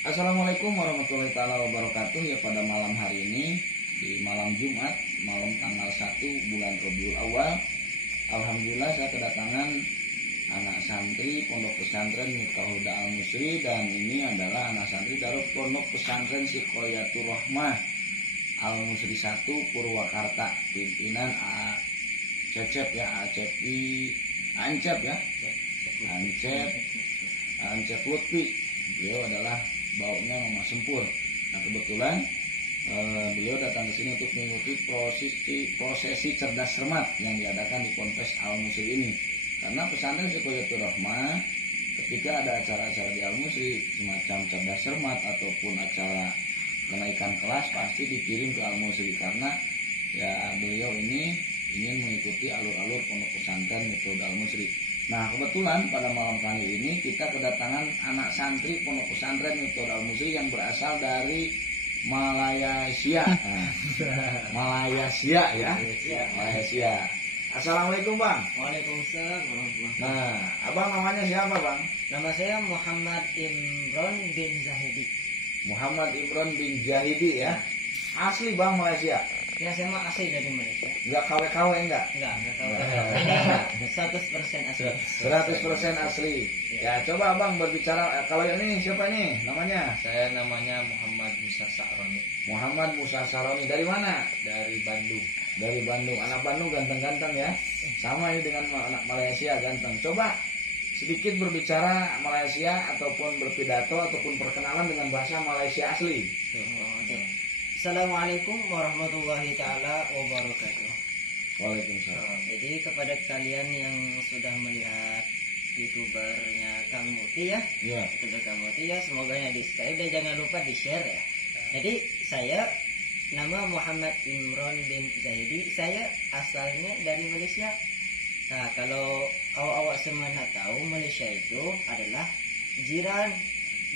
Assalamualaikum warahmatullahi taala wabarakatuh. Ya, pada malam hari ini di malam Jumat, malam tanggal 1 bulan Rabiul Awal, alhamdulillah saya kedatangan anak santri Pondok Pesantren Miftahul Huda Al-Musri, dan ini adalah anak santri dari Pondok Pesantren Siqoyatur Rahmah Al-Musri 1 Purwakarta, pimpinan A Cecep ya, Ancep ya, Ancep Lutfi. Beliau adalah baunya Mama Sempur. Nah, kebetulan beliau datang ke sini untuk mengikuti prosesi cerdas cermat yang diadakan di Ponpes Al-Musri ini. Karena pesantren Siqoyatur Rahmah ketika ada acara-acara di Al-Musri semacam cerdas cermat ataupun acara kenaikan kelas pasti dikirim ke Al-Musri, karena ya beliau ini ingin mengikuti alur-alur pondok pesantren metode Al-Musri. Nah, kebetulan pada malam kali ini kita kedatangan anak santri pondok pesantren metode Al-Musri yang berasal dari Malaysia. Malaysia ya. Malaysia. Assalamualaikum Bang. Waalaikumsalam warahmatullahi wabarakatuh. Nah, Abang namanya siapa Bang? Nama saya Muhammad Imron bin Zahidi. Muhammad Imron bin Zahidi ya. Asli Bang Malaysia. Ya, saya mah asli dari Malaysia. Enggak KW-KW enggak? Enggak tahu. Ini 100% asli. 100% asli. Ya, coba Abang berbicara. Kalau ini siapa nih namanya? Saya namanya Muhammad Musa Sa'roni. Muhammad Musa Sa'roni. Dari mana? Dari Bandung. Dari Bandung. Anak Bandung ganteng-ganteng ya. Sama ini dengan anak Malaysia ganteng. Coba sedikit berbicara Malaysia ataupun berpidato ataupun perkenalan dengan bahasa Malaysia asli. Assalamualaikum warahmatullahi taala wabarakatuh. Waalaikumsalam. Jadi kepada kalian yang sudah melihat YouTubernya Kang Muti ya, Iya. YouTuber Kang Muti ya, semoga di subscribe dan jangan lupa di share ya. Jadi saya nama Muhammad Imron bin Zahidi, saya asalnya dari Malaysia. Nah, kalau awak-awak semua tahu, Malaysia itu adalah jiran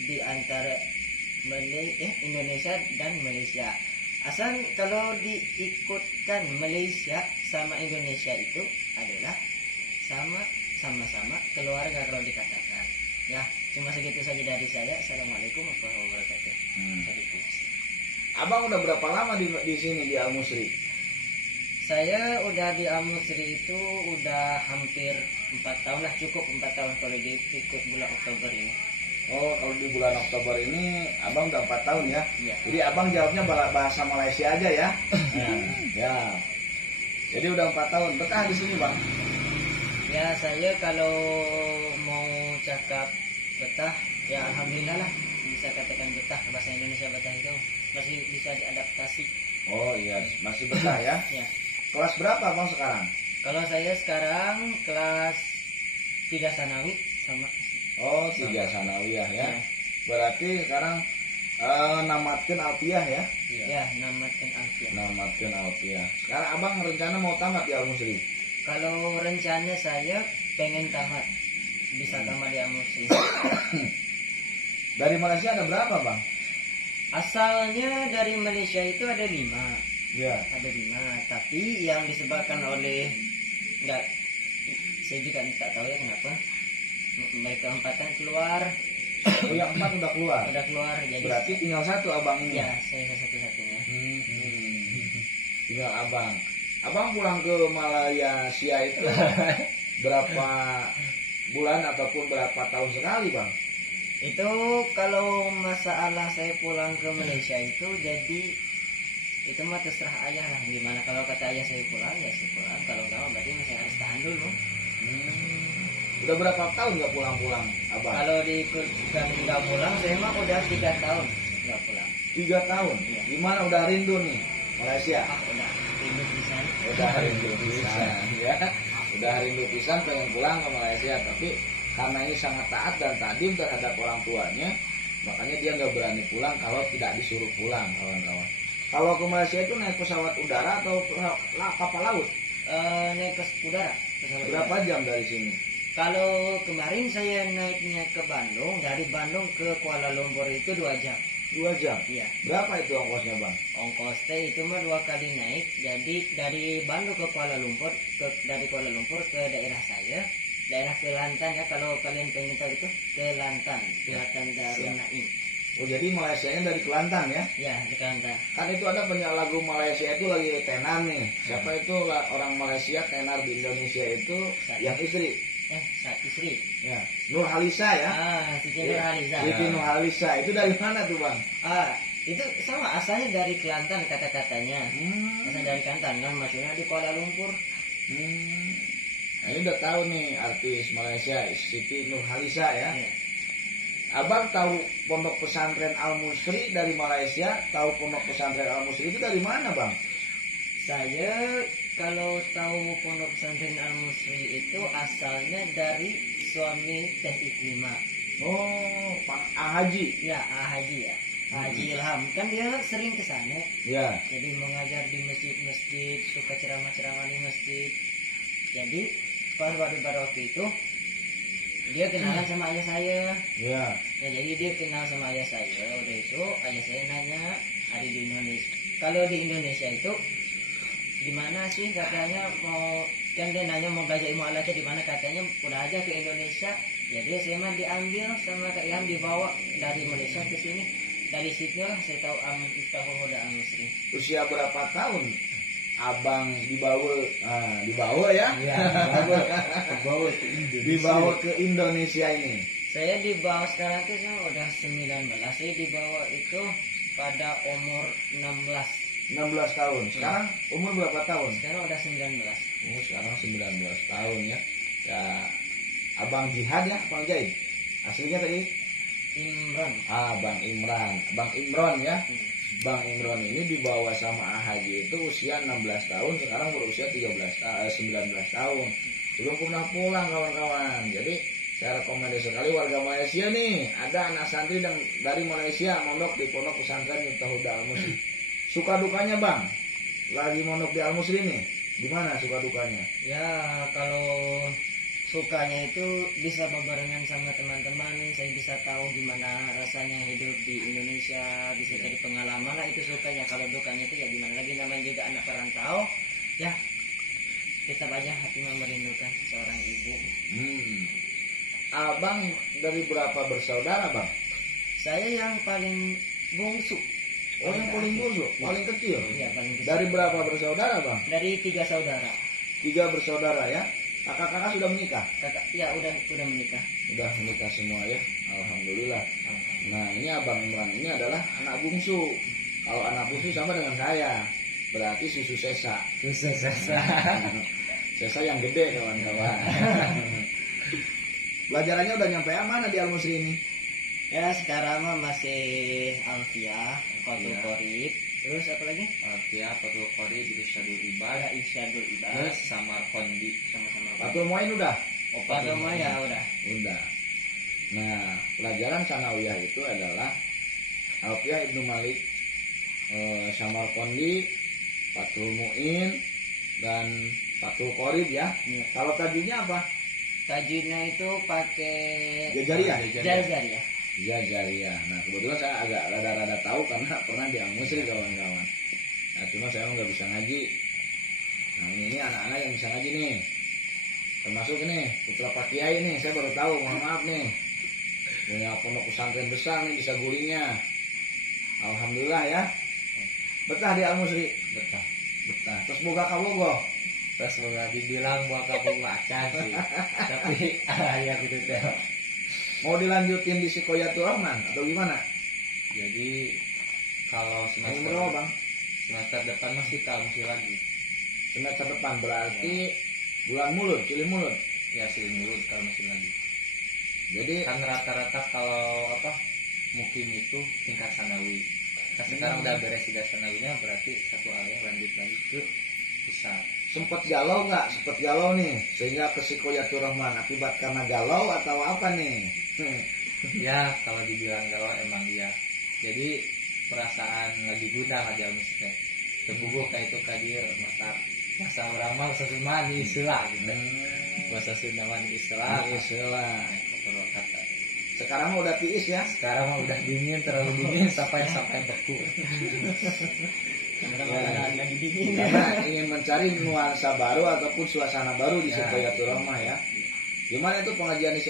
di antara Indonesia dan Malaysia. Asal kalau diikutkan Malaysia sama Indonesia itu adalah sama-sama keluarga kalau dikatakan. Ya, cuma segitu saja dari saya. Assalamualaikum warahmatullahi wabarakatuh. Abang udah berapa lama di sini di Al-Musri? Saya udah di Al-Musri itu udah hampir 4 tahun lah, cukup 4 tahun kalau diikut bulan Oktober ini. Oh, kalau di bulan Oktober ini Abang udah 4 tahun ya? Iya. Jadi Abang jawabnya bahasa Malaysia aja ya? Ya. Jadi udah 4 tahun. Betah di sini Bang? Ya, saya kalau mau cakap betah, ya alhamdulillah lah, bisa katakan betah. Bahasa Indonesia betah itu masih bisa diadaptasi. Oh iya, masih betah ya? Ya. Kelas berapa Bang sekarang? Kalau saya sekarang kelas 3 sanawi sama. Oh, 3 sanawiyah ya. Ya. Berarti sekarang namatkeun alfiah ya? Ya, namatkan alfiah. Namatkeun alfiah. Sekarang Abang rencana mau tamat di Al-Musri? Kalau rencana saya pengen tamat, bisa tamat di Al-Musri. Dari Malaysia ada berapa Bang? Asalnya dari Malaysia itu ada 5. Ya. Ada 5, tapi yang disebabkan oleh saya juga tak tahu ya kenapa mereka 4-an keluar. Oh, yang 4 udah keluar? Udah keluar, jadi berarti tinggal 1 Abang ini? ya, saya satu-satunya. Tinggal Abang. Abang pulang ke Malaysia itu berapa bulan ataupun berapa tahun sekali Bang? Itu kalau masalah saya pulang ke Malaysia itu, jadi itu mah terserah ayah lah gimana. Kalau kata ayah saya pulang, ya saya pulang. Kalau enggak berarti masih harus tahan dulu. Udah berapa tahun nggak pulang-pulang Abang? Kalau diikutkan nggak pulang, saya mah udah 3 tahun nggak pulang. 3 tahun? Iya. Gimana, udah rindu nih Malaysia? Udah rindu pisan. Udah rindu pisan ya. Udah rindu pisan pengen pulang ke Malaysia, tapi karena ini sangat taat dan tadim terhadap orang tuanya, makanya dia nggak berani pulang kalau tidak disuruh pulang, kawan-kawan. Kalau ke Malaysia itu naik pesawat udara atau kapal laut? Naik ke udara. Berapa jam dari sini? Kalau kemarin saya naiknya ke Bandung, dari Bandung ke Kuala Lumpur itu 2 jam. 2 jam? Iya. Berapa itu ongkosnya Bang? Ongkos teh itu mah 2 kali naik. Jadi dari Bandung ke Kuala Lumpur, dari Kuala Lumpur ke daerah saya, daerah Kelantan ya, kalau kalian pengen tahu itu Kelantan Darun Naim. Oh jadi Malaysianya dari Kelantan ya? Ya, di Kelantan. Kan itu ada penyanyi lagu Malaysia itu lagi tenar nih. Siapa itu orang Malaysia tenar di Indonesia itu yang istri? Saat istri. Ya, Nur Halisa ya? Siti Nurhaliza. Siti Nur Halisa itu dari mana tuh bang? Itu sama asalnya dari Kelantan kata-katanya. Asal dari Kelantan kan maksudnya di Kuala Lumpur. Nah, ini udah tahu nih artis Malaysia Siti Nur Halisa ya. Ya. Abang tahu pondok pesantren Al Musri dari Malaysia, tahu pondok pesantren Al Musri itu dari mana bang? Saya kalau tahu pondok pesantren Al Musri itu asalnya dari suami Teh Iklima. Oh, Pak Haji. Ya, Haji ya. Haji Ilham kan dia sering ke sana. Ya. Jadi mengajar di masjid-masjid, suka ceramah-ceramah di masjid. Jadi pas pada waktu itu dia kenalan sama ayah saya. Ya. Ya, jadi dia kenal sama ayah saya. Udah itu ayah saya nanya, hari di Indonesia. Kalau di Indonesia itu di mana sih katanya mau, kan dia nanya mau belajar ilmu alatnya di mana, katanya udah aja ke Indonesia. Jadi saya mah diambil sama Kak Ilham, dibawa dari Malaysia ke sini. Dari situ lah saya tahu Miftahul Huda Al Musri. Usia berapa tahun abang dibawa ya? Iya, dibawa ke Indonesia. Dibawa ke Indonesia ini. Saya dibawa sekarang tuh saya udah 19. Saya dibawa itu pada umur 16. 16 tahun. Sekarang umur berapa tahun? Sekarang udah 19. Oh, sekarang 19 tahun ya. Ya, abang Jihad ya, Bang Jahid. Aslinya tadi Imran. Bang Imran. Bang Imron ya. Bang Imron ini dibawa sama Haji itu usia 16 tahun, sekarang berusia 19 tahun. Belum pernah pulang kawan-kawan. Jadi saya rekomendasi sekali warga Malaysia nih, ada anak santri dari Malaysia mondok di pondok pesantren Miftahul Huda Al Musri. Suka dukanya bang, lagi mondok di Al Musri nih, gimana suka dukanya? Ya kalau sukanya itu bisa berbarengan sama teman-teman, saya bisa tahu gimana rasanya hidup di Indonesia, bisa jadi pengalaman lah, itu sukanya. Kalau dukanya itu ya gimana lagi, namanya juga anak perantau, ya tetap aja hati merindukan seorang ibu. Abang dari berapa bersaudara bang? Saya yang paling bungsu. Oh yang paling bungsu, paling kecil. Iya, paling kecil. Dari berapa bersaudara bang? Dari 3 saudara. 3 bersaudara ya. Kakak-kakak sudah menikah? Kakak, ya udah menikah. Udah menikah semua ya, alhamdulillah. Nah ini abang Imran ini adalah anak bungsu. Kalau anak bungsu sama dengan saya, berarti susu sesa. Sesa yang gede kawan-kawan. Belajarannya udah nyampe mana di Al Musri ini? Ya sekarang mah masih Alfiah, Fathul Qorib, terus apa lagi? Alfiah, Fathul Qorib, Irsyadul Ibad, Irsyadul Ibad, terus Samarqandi. sama-sama. Fathul Muin udah? Fathul Muin ya udah. Nah pelajaran sanawiyah itu adalah Alfiah Ibnu Malik, Samarqandi, Fathul Muin, dan Fathul Qorib ya. Kalau tajwidnya apa? Tajwidnya itu pakai Jajariyah. Jajariyah. Nah kebetulan saya agak rada-rada tahu karena pernah di Al Musri kawan-kawan. Nah cuma saya nggak bisa ngaji. Nah ini anak-anak yang bisa ngaji nih. Termasuk ini putra Pak Kiai nih, saya baru tahu, mohon maaf nih. Punya pondok pesantren besar nih bisa gulingnya. Alhamdulillah ya. Betah di Al Musri. Betah. Terus boga kabogoh. Terus mau dibilang buat kamu macan sih, tapi ya gitu deh. Mau dilanjutin di Sikoyatul Rahman atau gimana? Jadi kalau Semester berapa bang? Semester depan masih masih lagi. Semester depan berarti bulan mulut, Cili mulut. Ya Cili mulut kalau masih lagi. Jadi kan rata-rata kalau mukim itu tingkat sanawi. Kan sekarang udah beres tingkat sanawinya, berarti satu aliyah lanjut lagi ke bisa. Sempet galau nggak? Sempet galau nih sehingga ke Sikoyatul Rahman akibat karena galau atau apa nih? Ya kalau dibilang galau emang iya. Jadi perasaan lagi gudang aja misalnya. Terbubuh kayak itu kadir masa orang mal sesuman di istilah gitu. Bahasa Sunda di istilah. Kalau kata. Sekarang udah tiis ya? Sekarang mah udah dingin, terlalu dingin sampai beku. Lagi dingin. Karena ingin mencari nuansa baru ataupun suasana baru di Sikoyatul Rahman ya. Gimana itu pengajian di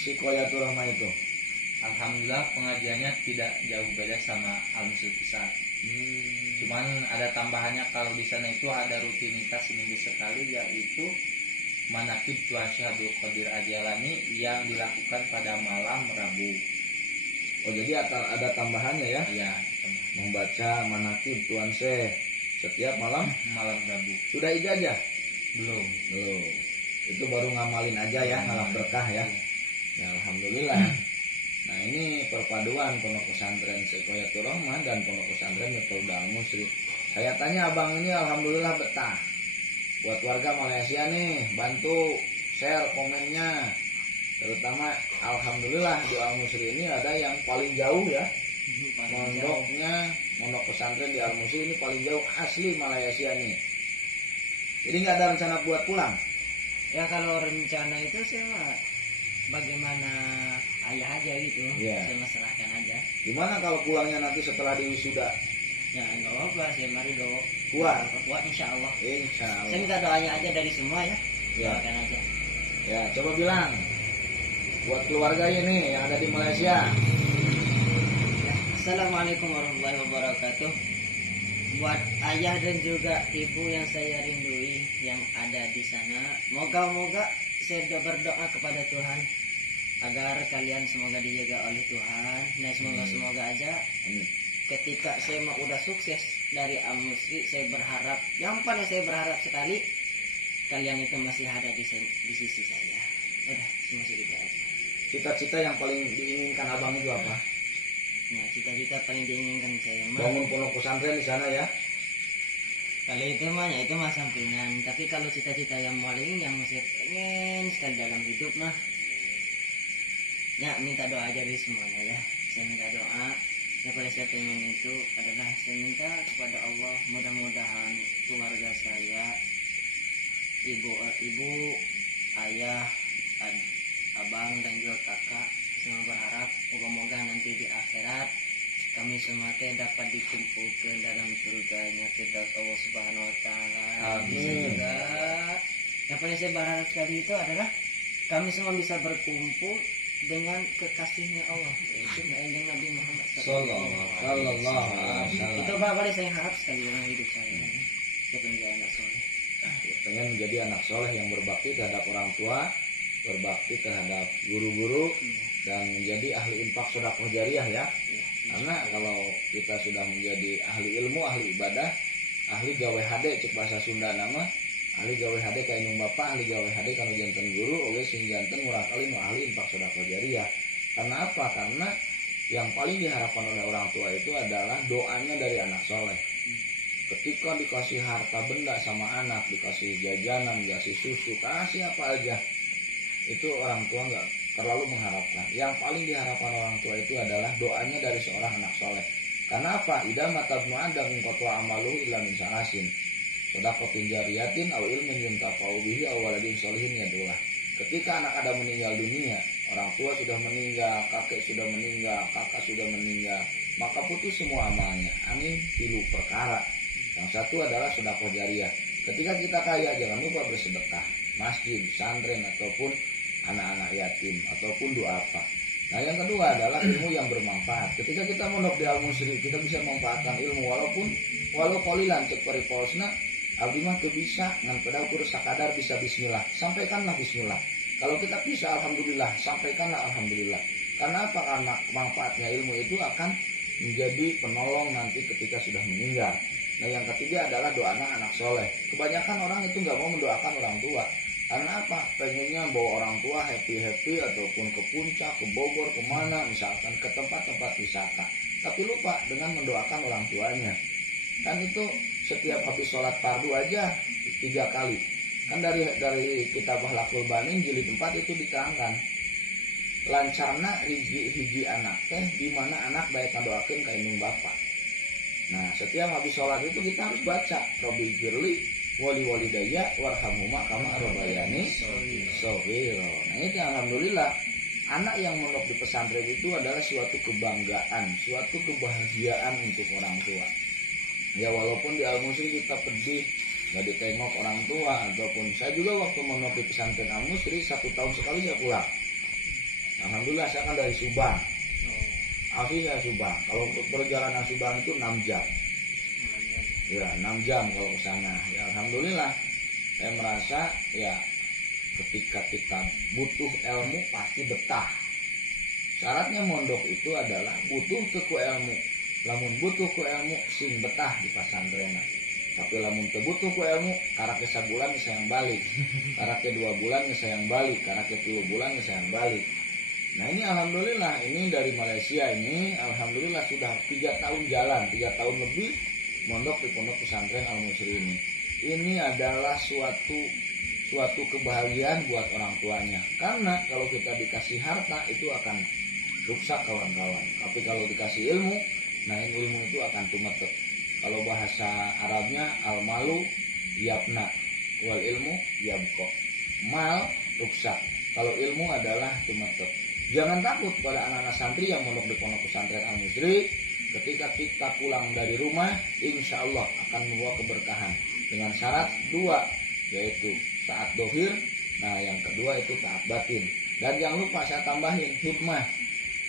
Sikoyatul Rahman itu? Alhamdulillah pengajiannya tidak jauh beda sama Al-Musri Pusat. Cuman ada tambahannya, kalau di sana itu ada rutinitas seminggu sekali, yaitu manakib Tuan Syekh Abdul Qadir Al-Jailani yang dilakukan pada malam Rabu. Oh, jadi ada tambahannya ya? Ya, Membaca manakib Tuan Syekh setiap malam Rabu. Sudah ijazah? Belum. Itu baru ngamalin aja ya, ngalap berkah ya. Ya, alhamdulillah. Nah, ini perpaduan pondok pesantren Sekoyatul Rahmah dan pondok pesantren Miftaul Al-Musri. Saya tanya abang ini alhamdulillah betah. Buat warga Malaysia nih, bantu share komennya. Terutama alhamdulillah di Al-Musri ini ada yang paling jauh ya. Pondok pesantren di Al-Musri ini paling jauh, asli Malaysia nih. Jadi nggak ada rencana buat pulang? Ya kalau rencana itu saya mah bagaimana ayah aja gitu. Ya. Saya masalahkan aja. Gimana kalau pulangnya nanti setelah di wisuda? Ya nggak apa-apa, saya mari doa. Kuat insya Allah. Insya Allah. Saya minta doanya aja dari semua ya. Ya. Doakan aja. Ya, coba bilang buat keluarga ini yang ada di Malaysia. Ya. Assalamualaikum warahmatullahi wabarakatuh. Buat ayah dan juga ibu yang saya rindui yang ada di sana, moga-moga saya berdoa kepada Tuhan agar kalian semoga dijaga oleh Tuhan. Nah, semoga aja ketika saya mau udah sukses dari Al-Musri, saya berharap, yang paling saya berharap sekali kalian itu masih ada di sisi saya. Udah, cuma segitu aja. Cita-cita yang paling diinginkan abang itu apa? Nah, cita-cita paling diinginkan saya Bangun pondok pesantren di sana ya. kalau itu mah ya itu mah sampingan, tapi kalau cita-cita yang paling yang saya pengen sekali dalam hidup mah ya minta doa aja dari semuanya ya. Saya minta doa, yang paling saya pengen itu adalah saya minta kepada Allah, mudah-mudahan keluarga saya, ibu, ayah, abang dan juga kakak, semua berharap moga-moga nanti di akhirat kami semua dapat dikumpulkan dalam surganya Firdaus Allah Subhanahu wa taala. Bisa juga yang paling saya berharap sekali itu adalah kami semua bisa berkumpul dengan kekasihnya Allah, yaitu Nabi Muhammad sallallahu alaihi wasallam. Itu paling saya harap sekali dalam hidup saya. Saya pengen jadi anak soleh. Pengen menjadi anak soleh yang berbakti terhadap orang tua, berbakti terhadap guru-guru, dan menjadi ahli infak sedekah jariah ya. Karena kalau kita sudah menjadi ahli ilmu, ahli ibadah, ahli gawe hade cek bahasa Sunda nama, ahli gawe hade ka indung bapak, ahli gawe hade kanu janten guru, oge sing janten murah kali nu ahli infak sedekah jariah. Karena apa? Karena yang paling diharapkan oleh orang tua itu adalah doanya dari anak soleh. Ketika dikasih harta benda sama anak, dikasih jajanan, dikasih susu, kasih apa aja, itu orang tua nggak terlalu mengharapkan. Yang paling diharapkan orang tua itu adalah doanya dari seorang anak soleh. Karena apa? Idza matabnu adam qatwa amalu illa min salasin. Shadaqatin jariyatin aw ilmin yuntafa'u bihi aw waladin sholihin yadullah. Ketika anak Adam meninggal dunia, orang tua sudah meninggal, kakek sudah meninggal, kakak sudah meninggal, maka putus semua amalnya. Amin. 3 perkara. Yang satu adalah sedekah jariah. Ketika kita kaya, jangan lupa bersedekah. Masjid, pesantren, ataupun anak-anak yatim, ataupun doa apa. Nah, yang kedua adalah ilmu yang bermanfaat. Ketika kita mondok di Al-Musri, kita bisa memanfaatkan ilmu walau qalilan cek paripolsna, abdi mah teu bisa ngan pada ukur sakadar bisa bismillah. Sampaikanlah bismillah. Kalau kita bisa alhamdulillah, sampaikanlah alhamdulillah. Karena apa? Karena manfaatnya ilmu itu akan menjadi penolong nanti ketika sudah meninggal. Nah, yang ketiga adalah doa anak soleh. Kebanyakan orang itu nggak mau mendoakan orang tua. Karena apa? Pengennya bawa orang tua happy-happy ataupun ke puncak, ke Bogor, kemana, misalkan ke tempat-tempat wisata. Tapi lupa dengan mendoakan orang tuanya. Kan itu setiap habis sholat fardu aja 3 kali. Kan dari kitab Akhlakul Banin jilid 4 itu diterangkan. Lancarna hiji anak teh di mana anak baik ngadoakeun ka indung bapak. Nah, setiap habis sholat itu kita harus baca Robbil Firli wali daya warhamhuma kama rabbayani shaghira. Nah, itu alhamdulillah anak yang mondok di pesantren itu adalah suatu kebanggaan, suatu kebahagiaan untuk orang tua. Ya, walaupun di Al-Musri kita pedih nggak ditengok orang tua, ataupun saya juga waktu mondok di pesantren Al-Musri 1 tahun sekali ya pulang. Alhamdulillah saya kan dari Subang. Asli saya Subang. Kalau untuk perjalanan Subang itu 6 jam. Ya 6 jam kalau ke sana. Ya alhamdulillah saya merasa ya ketika kita butuh ilmu pasti betah. Syaratnya mondok itu adalah butuh ku ilmu. Lamun butuh ku ilmu sing betah di pasantren. Tapi lamun teu butuh ku ilmu, karake sabulan geus sayang balik. Karake 2 bulan geus sayang balik, karake 3 bulan geus sayang balik. Nah ini alhamdulillah, ini dari Malaysia ini alhamdulillah sudah 3 tahun jalan, 3 tahun lebih mondok di pondok pesantren Al-Musri ini. Ini adalah suatu kebahagiaan buat orang tuanya. Karena kalau kita dikasih harta itu akan rusak kawan-kawan. Tapi kalau dikasih ilmu, nah ilmu itu akan tumetep. Kalau bahasa Arabnya al-malu yabna wal ilmu yabqa. Mal rusak. Kalau ilmu adalah tumetep. Jangan takut pada anak-anak santri yang mondok di pondok pesantren Al-Musri. Ketika kita pulang dari rumah, insya Allah akan membawa keberkahan. Dengan syarat 2, yaitu saat dohir. Nah yang kedua itu saat batin. Dan jangan lupa saya tambahin hikmah.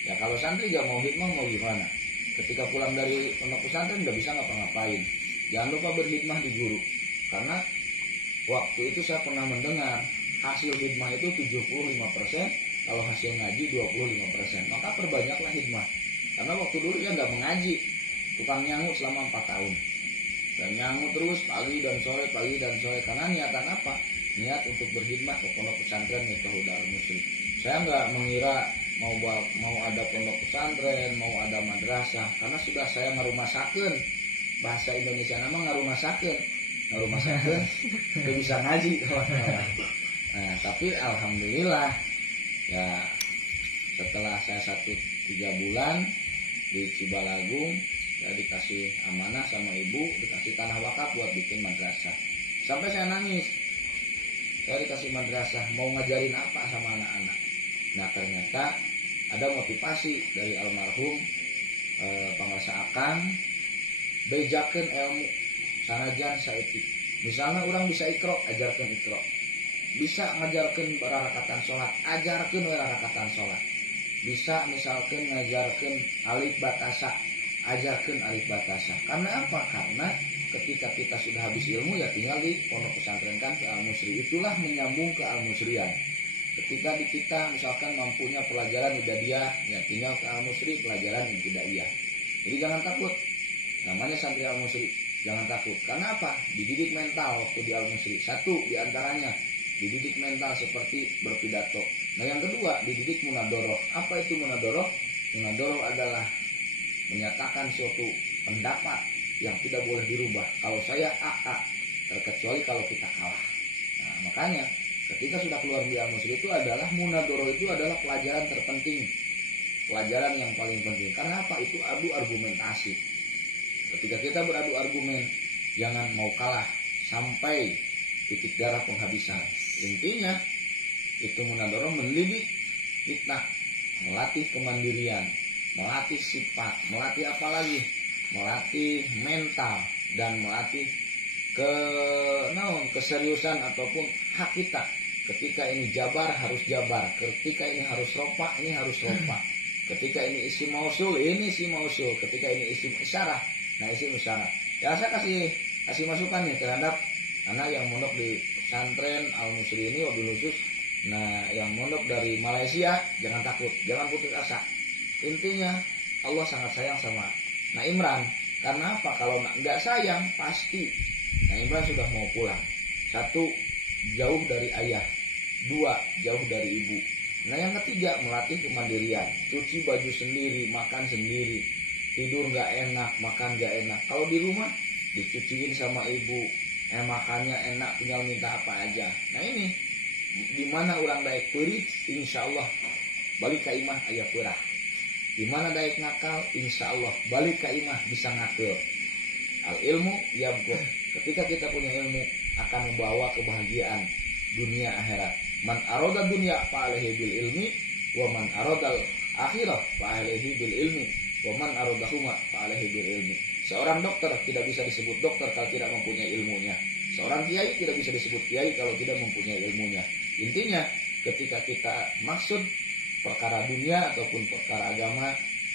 Ya kalau santri gak mau hikmah mau gimana? Ketika pulang dari pondok pesantren nggak bisa ngapa-ngapain. Jangan lupa berhikmah di guru. Karena waktu itu saya pernah mendengar hasil hikmah itu 75%, kalau hasil ngaji 25%. Maka perbanyaklah hikmah. Karena waktu dulu ya nggak mengaji, tukang nyangut selama 4 tahun. Dan nyangut terus pagi dan sore. Karena niatan apa? Niat untuk berhikmah ke pondok pesantren Miftahul Darul Musri. Saya nggak mengira mau ada pondok pesantren, mau ada madrasah, karena sudah saya ngarumasakeun. Bahasa Indonesia nama ngarumasakeun itu bisa ngaji. Nah tapi alhamdulillah ya setelah saya 3 bulan di Cibalagung, saya dikasih amanah sama ibu, dikasih tanah wakaf buat bikin madrasah. Sampai saya nangis. Saya dikasih madrasah, mau ngajarin apa sama anak-anak. Nah ternyata ada motivasi dari almarhum Pangarsa Akang, bejakeun ilmu sanajan saeutik. Misalnya orang bisa ikro, ajarkan ikro. Bisa ngajarkan rakaatan sholat, ajarkan rakaatan sholat. Bisa misalkan ngajarkan alif batasa, ajarkan alif batasa. Karena apa? Karena ketika kita sudah habis ilmu ya tinggal di pondok pesantren kan ke Al-Musri. Itulah menyambung ke Al-Musrian. Ketika di kita misalkan mampunya pelajaran Ibtidaiyah, ya tinggal ke Al-Musri pelajaran Ibtidaiyah. Jadi jangan takut. Namanya santri Al-Musri, jangan takut. Karena apa? Dididik mental waktu di Al-Musri. 1 diantaranya dididik mental seperti berpidato. Nah yang kedua dididik munadoroh. Apa itu munadoroh? Munadoroh adalah menyatakan suatu pendapat yang tidak boleh dirubah. Kalau saya A, terkecuali kalau kita kalah. Nah makanya ketika sudah keluar di Al-Musri itu adalah munadoroh, itu adalah pelajaran terpenting, pelajaran yang paling penting. Karena apa? Itu adu argumentasi. Ketika kita beradu argumen, jangan mau kalah sampai titik darah penghabisan. Intinya itu munadoroh mendidik kita, melatih kemandirian, melatih sifat, melatih apa lagi? Melatih mental dan melatih keseriusan ataupun hak kita. Ketika ini jabar harus jabar, ketika ini harus ropa, ini harus ropa. Ketika ini isim mausul, ini isim mausul. Ketika ini isim isyarah, nah isim isyarah. Ya saya kasih masukan nih terhadap anak yang mondok di pesantren Al-Musri ini wabil khusus. Nah yang mondok dari Malaysia jangan takut, jangan putus asa. Intinya Allah sangat sayang sama Nah Imran. Karena apa? Kalau nggak sayang pasti Nah Imran sudah mau pulang. 1, jauh dari ayah. 2, jauh dari ibu. Nah yang ketiga, melatih kemandirian. Cuci baju sendiri, makan sendiri. Tidur nggak enak, makan nggak enak. Kalau di rumah dicuciin sama ibu, makannya enak, tinggal minta apa aja. Nah ini dimana orang daek perit, insya Allah balik ke imah ayah perah. Dimana daek nakal, insya Allah balik ke imah bisa ngakil. Al ilmu yabgo. Ketika kita punya ilmu akan membawa kebahagiaan dunia akhirat. Man aroda dunia fa'alaihi bil ilmi, wa man arodal akhirah fa'alaihi bil ilmi, wa man arodahuma fa'alaihi bil ilmi. Seorang dokter tidak bisa disebut dokter kalau tidak mempunyai ilmunya. Seorang kiai tidak bisa disebut kiai kalau tidak mempunyai ilmunya. Intinya ketika kita maksud perkara dunia ataupun perkara agama,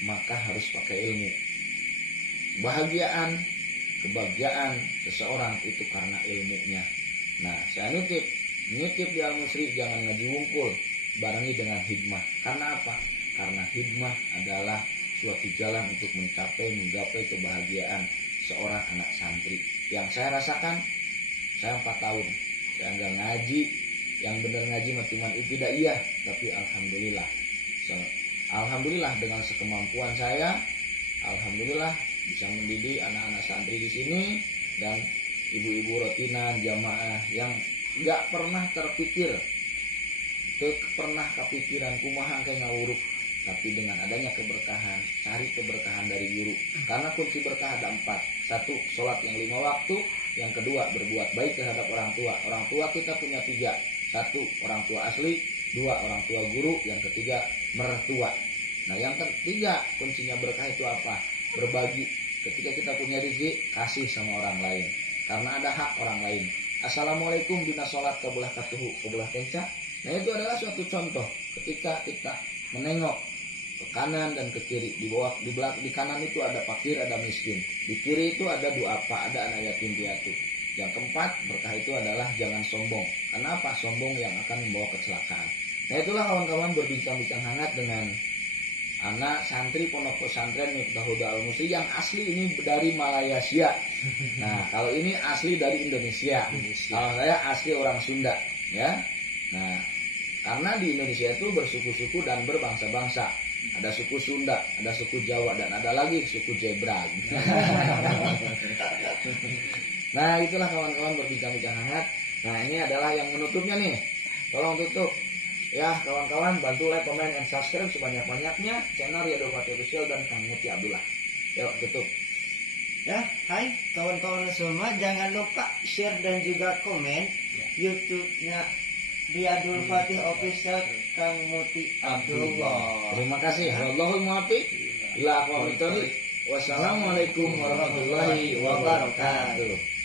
maka harus pakai ilmu. Kebahagiaan seseorang itu karena ilmunya. Nah, saya nitip di Al-Musri, jangan ngaji wungkul, barengi dengan hikmah. Karena apa? Karena hikmah adalah suatu jalan untuk menggapai kebahagiaan seorang anak santri. Yang saya rasakan, saya 4 tahun, saya nggak ngaji, yang benar ngaji mah cuma ibtidaiyah, tapi alhamdulillah dengan sekemampuan saya, alhamdulillah bisa mendidik anak-anak santri di sini dan ibu-ibu rotinan jamaah yang nggak pernah terpikir, pernah kepikiran kumaha kayak ngawuruk, tapi dengan adanya keberkahan, cari keberkahan dari guru. Karena kunci berkah ada 4. 1, sholat yang 5 waktu. Yang kedua, berbuat baik terhadap orang tua. Orang tua kita punya 3. 1, orang tua asli. 2, orang tua guru. Yang ketiga, mertua. Nah, yang ketiga, kuncinya berkah itu apa? Berbagi. Ketika kita punya rezeki, kasih sama orang lain. Karena ada hak orang lain. Assalamualaikum dina sholat kabelah katuhu kabelah kenca. Nah, itu adalah suatu contoh ketika kita menengok ke kanan dan ke kiri. Di bawah, di kanan itu ada fakir, ada miskin. Di kiri itu ada duafa, ada anak yatim piatu. Yang keempat, berkah itu adalah jangan sombong. Kenapa? Sombong yang akan membawa kecelakaan. Nah, itulah kawan-kawan berbincang-bincang hangat dengan anak santri pondok pesantren Miftahul Huda Al-Musri yang asli ini dari Malaysia. Nah, kalau ini asli dari Indonesia. Kalau saya asli orang Sunda, ya. Nah, karena di Indonesia itu bersuku-suku dan berbangsa-bangsa. Ada suku Sunda, ada suku Jawa, dan ada lagi suku Zebra. Nah, itulah kawan-kawan berbincang-bincang hangat. Nah, ini adalah yang menutupnya nih. Tolong tutup. Ya, kawan-kawan bantu like, comment, and subscribe sebanyak-banyaknya channel Riyadul Fatih Official dan Kang Muti Abdullah. Yuk, tutup. Ya, hai kawan-kawan semua, jangan lupa share dan juga komen YouTube-nya Riyadul Fatih Official Kang Muti Abdullah. Terima kasih. Wallahul muwaffiq ila aqwamit thoriq. Wassalamualaikum warahmatullahi wabarakatuh.